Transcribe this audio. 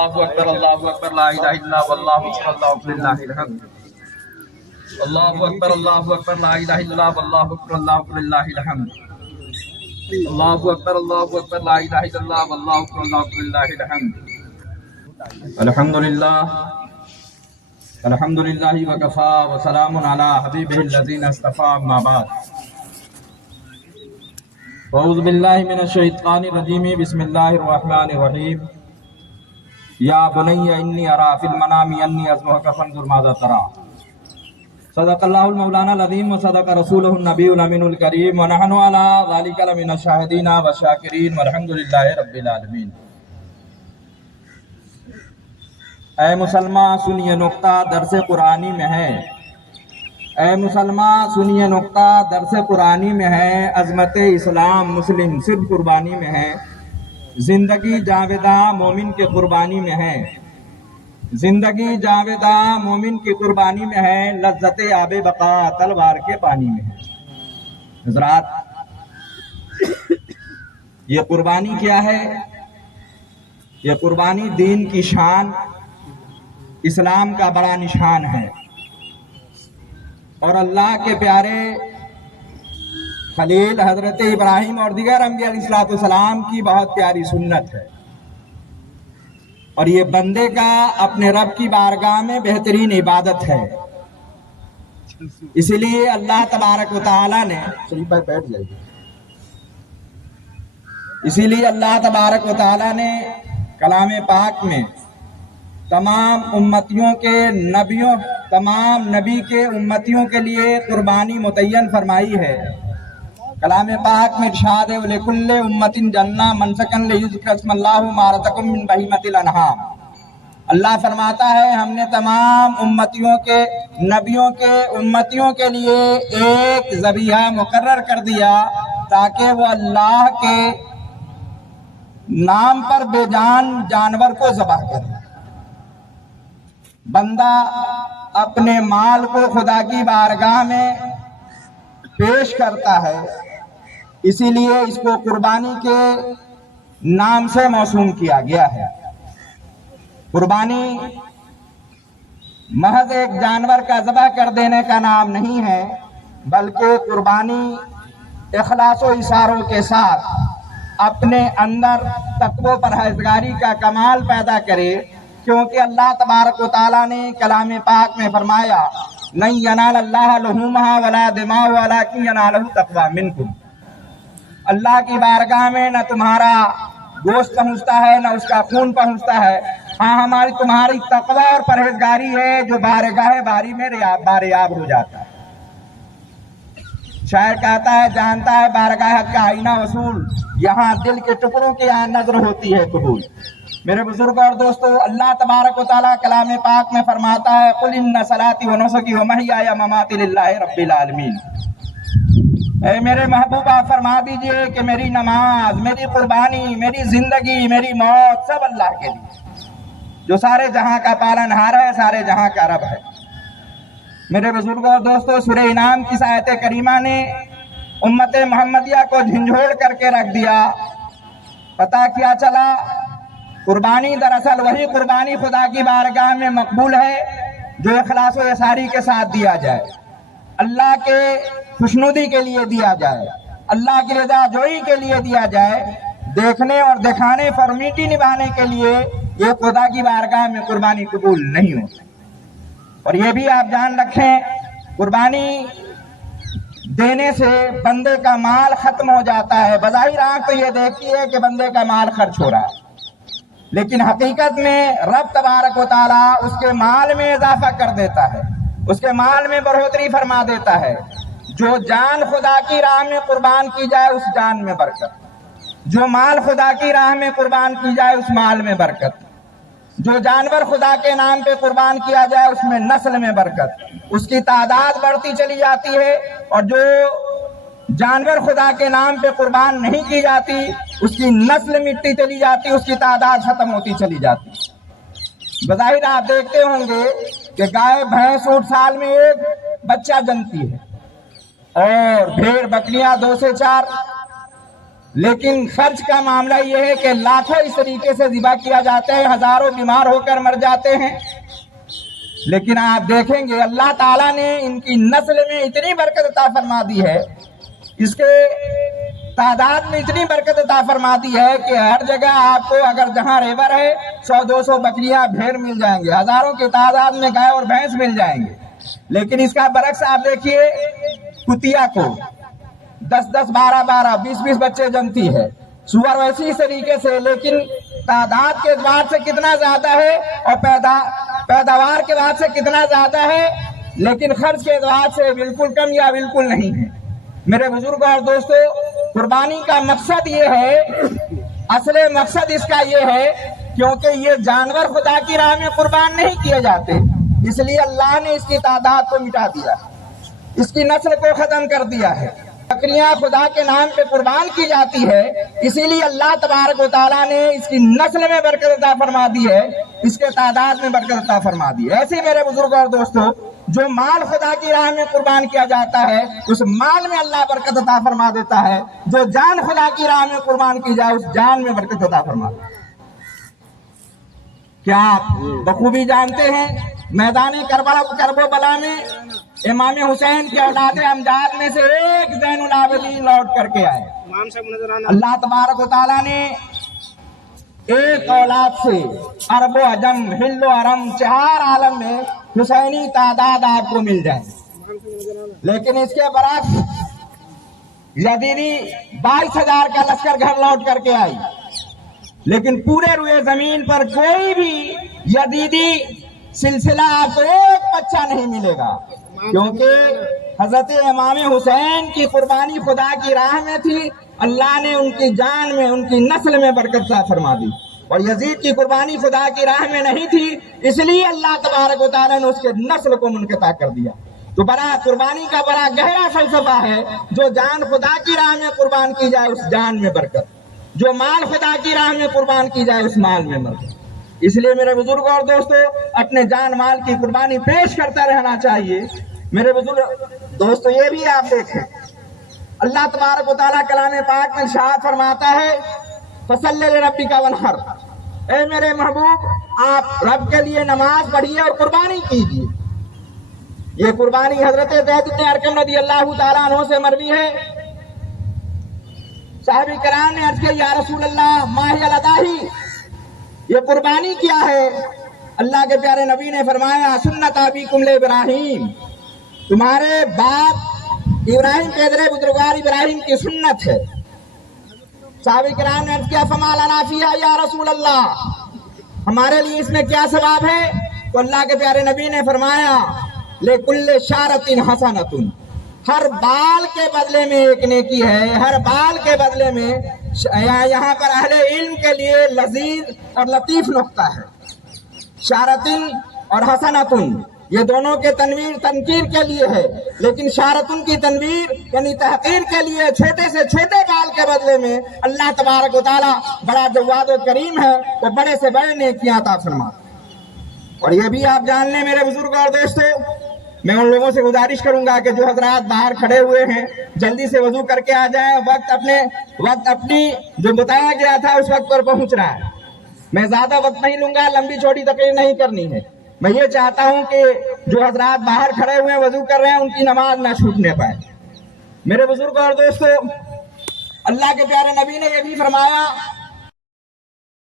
اللہ اکبر لا الہ الا اللہ واللہ اکبر للہ الحمد اللہ اکبر لا الہ الا اللہ واللہ اکبر للہ الحمد اللہ اکبر لا الہ الا اللہ واللہ اکبر للہ الحمد الحمد للہ وکفا وسلام علی حبیبہ الذین اصطفى اما بعد اعوذ باللہ من الشیطان الرجیم بسم اللہ الرحمن الرحیم یا بنی انی ارا فی المنام انی اذبحک فانظر ماذا ترى صدق اللہ المولانا العظیم وصدق رسولہ النبی الامین الکریم ونحن علی ذلک لمن الشاہدین والشاکرین والحمد للہ رب العالمین۔ اے مسلمہ سنیے نقطہ درس قرآنی میں ہے، اے مسلمہ سنیے نقطہ درس قرآنی میں ہے، عظمت اسلام مسلم صرف قربانی میں ہے، زندگی جاویدہ مومن کے قربانی میں ہے، زندگی جاویدہ مومن کی قربانی میں ہے، لذت آب بقا تلوار کے پانی میں ہے۔ حضرات، یہ قربانی کیا ہے؟ یہ قربانی دین کی شان، اسلام کا بڑا نشان ہے، اور اللہ کے پیارے خلیل حضرت ابراہیم اور دیگر انبیاء علیہ السلام کی بہت پیاری سنت ہے، اور یہ بندے کا اپنے رب کی بارگاہ میں بہترین عبادت ہے۔ اسی لیے اللہ تبارک و تعالیٰ نے اللہ تبارک و تعالیٰ نے کلام پاک میں تمام نبی کے امتیوں کے لیے قربانی متعین فرمائی ہے۔ کلام پاک میں ارشاد ہے وَلِكُلِّ أُمَّةٍ جَعَلْنَا مَنسَكًا لِيُذْكَرَ اسْمَ اللَّهِ مَا رَزَقَكُم مِّن بَهِيمَةِ الْأَنْعَامِ۔ اللہ فرماتا ہے ہم نے تمام نبیوں کے امتیوں کے لیے ایک ذبیحہ مقرر کر دیا تاکہ وہ اللہ کے نام پر بے جان جانور کو ذبح کرے۔ بندہ اپنے مال کو خدا کی بارگاہ میں پیش کرتا ہے، اسی لیے اس کو قربانی کے نام سے موسوم کیا گیا ہے۔ قربانی محض ایک جانور کا ذبح کر دینے کا نام نہیں ہے، بلکہ قربانی اخلاص و اصرار کے ساتھ اپنے اندر تقوی و پرہیزگاری کا کمال پیدا کرے، کیونکہ اللہ تبارک و تعالیٰ نے کلام پاک میں فرمایا لن ینال اللہ لحومہا ولا دماؤہا ولکن ینالہ التقوی منکم۔ اللہ کی بارگاہ میں نہ تمہارا گوشت پہنچتا ہے نہ اس کا خون پہنچتا ہے، ہاں تمہاری تقوی اور پرہیزگاری ہے جو بارگاہ باری میں باریاب ہو جاتا ہے۔ شاعر کہتا ہے جانتا ہے بارگاہ کا آئینہ وصول، یہاں دل کے ٹکڑوں کی نظر ہوتی ہے قبول۔ میرے بزرگوں اور دوستو، اللہ تبارک و تعالیٰ کلام پاک میں فرماتا ہے قُلْ إِنَّ صَلَاتِي وَنُسُكِي وَمَحْيَايَ وَمَمَاتِي لِلَّهِ رَبِّ الْعَالَمِينَ۔ اے میرے محبوبہ فرما دیجئے کہ میری نماز، میری قربانی، میری زندگی، میری موت سب اللہ کے لیے، جو سارے جہاں کا پالنہار ہے، سارے جہاں کا رب ہے۔ میرے بزرگوں اور دوستو، سورہ انعام کی آیت کریمہ نے امت محمدیہ کو جھنجھوڑ کر کے رکھ دیا۔ پتہ کیا چلا؟ قربانی دراصل وہی قربانی خدا کی بارگاہ میں مقبول ہے جو اخلاص و اصراری کے ساتھ دیا جائے، اللہ کے خوشنودی کے لیے دیا جائے، اللہ کی رضا جوئی کے لیے دیا جائے، دیکھنے اور دکھانے فارمیلٹی نبھانے کے لیے یہ خدا کی بارگاہ میں قربانی قبول نہیں ہوتی۔ اور یہ بھی آپ جان رکھیں، قربانی دینے سے بندے کا مال ختم ہو جاتا ہے۔ بظاہر آنکھ تو یہ دیکھتی ہے کہ بندے کا مال خرچ ہو رہا ہے، لیکن حقیقت میں رب تبارک و تعالیٰ اس کے مال میں اضافہ کر دیتا ہے، اس کے مال میں بڑھوتری فرما دیتا ہے۔ جو جان خدا کی راہ میں قربان کی جائے اس جان میں برکت، جو مال خدا کی راہ میں قربان کی جائے اس مال میں برکت، جو جانور خدا کے نام پہ قربان کیا جائے اس میں نسل میں برکت، اس کی تعداد بڑھتی چلی جاتی ہے، اور جو جانور خدا کے نام پہ قربان نہیں کی جاتی اس کی نسل مٹتی چلی جاتی، اس کی تعداد ختم ہوتی چلی جاتی۔ بظاہر آپ دیکھتے ہوں گے کہ گائے بھینس اونٹ سال میں ایک بچہ جنتی ہے، اور بھیڑ بکریاں 2 سے 4، लेकिन खर्च का मामला ये है कि लाखों इस तरीके से ज़िबा किया जाता है, हजारों बीमार होकर मर जाते हैं। लेकिन आप देखेंगे अल्लाह ताला ने इनकी नस्ल में इतनी बरकत अता फरमा दी है, इसके तादाद में इतनी बरकत अता फरमा दी है कि हर जगह आपको अगर जहां रेवर है 100-200 बकरियां भेड़ मिल जाएंगे, हजारों की तादाद में गाय और भैंस मिल जाएंगे। लेकिन इसका बरक्स आप देखिए, कुतिया को 10-10, 12-12, 20-20 बच्चे जमती है, सुअर वैसी इस तरीके से, लेकिन तादाद के एतबार से कितना ज्यादा है और पैदावार के बाद से कितना ज्यादा है, लेकिन खर्च के एतबार से बिल्कुल कम या बिल्कुल नहीं है। मेरे बुजुर्ग और दोस्तों, कुर्बानी का मकसद ये है, असली मकसद इसका ये है, क्योंकि ये जानवर खुदा की राह में कुर्बान नहीं किए जाते, इसलिए अल्लाह ने इसकी तादाद को मिटा दिया, इसकी नस्ल को खत्म कर दिया है। बकरियां खुदा के नाम पे कुर्बान की जाती है, इसीलिए अल्लाह तबारक व तआला ने इसकी नस्ल में बरकत अता फरमा दी है, इसके तादाद में बरकत अता फरमा दी है। ऐसे मेरे बुजुर्ग और दोस्तों, जो माल खुदा की राह में कुर्बान किया जाता है, उस माल में अल्लाह बरकत अता फरमा देता है। जो जान खुदा की राह में कुर्बान की जाए, उस जान में बरकत अता फरमा देता है। क्या आप बखूबी जानते हैं, मैदान करबला में इमाम हुसैन के औलाद अमजाद में से एक ज़ैनुल आबिदीन लौट करके आए। अल्लाह तबारक व तआला ने एक औलाद से अरब अजम हिल्लो अरम 4 आलम में हुसैनी तादाद आपको मिल जाए, लेकिन इसके बरक्स यजीदी 22,000 का लश्कर घर लौट करके आई, लेकिन पूरे रुए जमीन पर कोई भी यजीदी सिलसिला आपको एक बच्चा नहीं मिलेगा, क्योंकि हजरत इमाम हुसैन की कुर्बानी खुदा की राह में थी। अल्लाह ने उनकी जान में, उनकी नस्ल में बरकत अता फरमा दी, और यजीद की कुर्बानी खुदा की राह में नहीं थी, इसलिए अल्लाह तबारक व तआला ने उसके नस्ल को मुनक़ता कर दिया। तो बड़ा कुर्बानी का बड़ा गहरा फलसफा है, जो जान खुदा की राह में कुर्बान की जाए उस जान में बरकत, जो माल खुदा की राह में कुर्बान की जाए उस माल में बरकत। इसलिए मेरे बुजुर्ग और दोस्तों, अपने जान माल की कुर्बानी पेश करता रहना चाहिए। मेरे बुजुर्ग दोस्तों, ये भी आप देखें, अल्लाह तबारक व तआला कलाम पाक में इरशाद फरमाता है, फसल्लि लिरब्बिका वनहर, ए मेरे महबूब, आप रब के लिए नमाज पढ़िए और कुर्बानी कीजिए। ये कुर्बानी हजरत ज़ैद इब्न अरकम रज़ियल्लाहु तआला अन्हु से मरवी है। साहिब कराम ने अर्ज किया, या रसूल अल्लाह, मा हियल अदाही, ये कुर्बानी क्या है? अल्लाह के प्यारे नबी ने फरमाया, सुन्नत अबीकुम इब्राहीम, तुम्हारे बाप इब्राहिम पैदरे बुजुर्गार इब्राहिम की सुन्नत है। साहिब कराम ने अर्ज किया, फमा लना फीहा या रसूल अल्लाह, हमारे लिए इसमें क्या सवाब है? तो अल्लाह के प्यारे नबी ने फरमाया, लिकुल्लि शारतिन हसनतुन, हर बाल के बदले में एक नेकी है, हर बाल के बदले में। यहाँ पर अहले इल्म के लिए लजीज और लतीफ नुक्ता है। शारतिन और हसनतुन, ये दोनों के तनवीर तनकीर के लिए है, लेकिन शारतुन की तनवीर यानी तहकीर के लिए, छोटे से छोटे बाल के बदले में अल्लाह तबारक व तआला बड़ा जवाद और करीम है, वो बड़े से बड़े नेकियां अता फरमाता। और ये भी आप जान लें मेरे बुजुर्ग और दोस्तों, मैं उन लोगों से गुजारिश करूंगा कि जो हजरात बाहर खड़े हुए हैं, जल्दी से वजू करके आ जाएं। वक्त अपनी जो बताया गया था उस वक्त पर पहुंच रहा है। मैं ज्यादा वक्त नहीं लूंगा, लंबी छोटी तकरीर नहीं करनी है। मैं ये चाहता हूं कि जो हजरात बाहर खड़े हुए हैं, वजू कर रहे हैं, उनकी नमाज ना छूटने पाए। मेरे बुजुर्ग और दोस्तों, अल्लाह के प्यारे नबी ने यह भी फरमाया,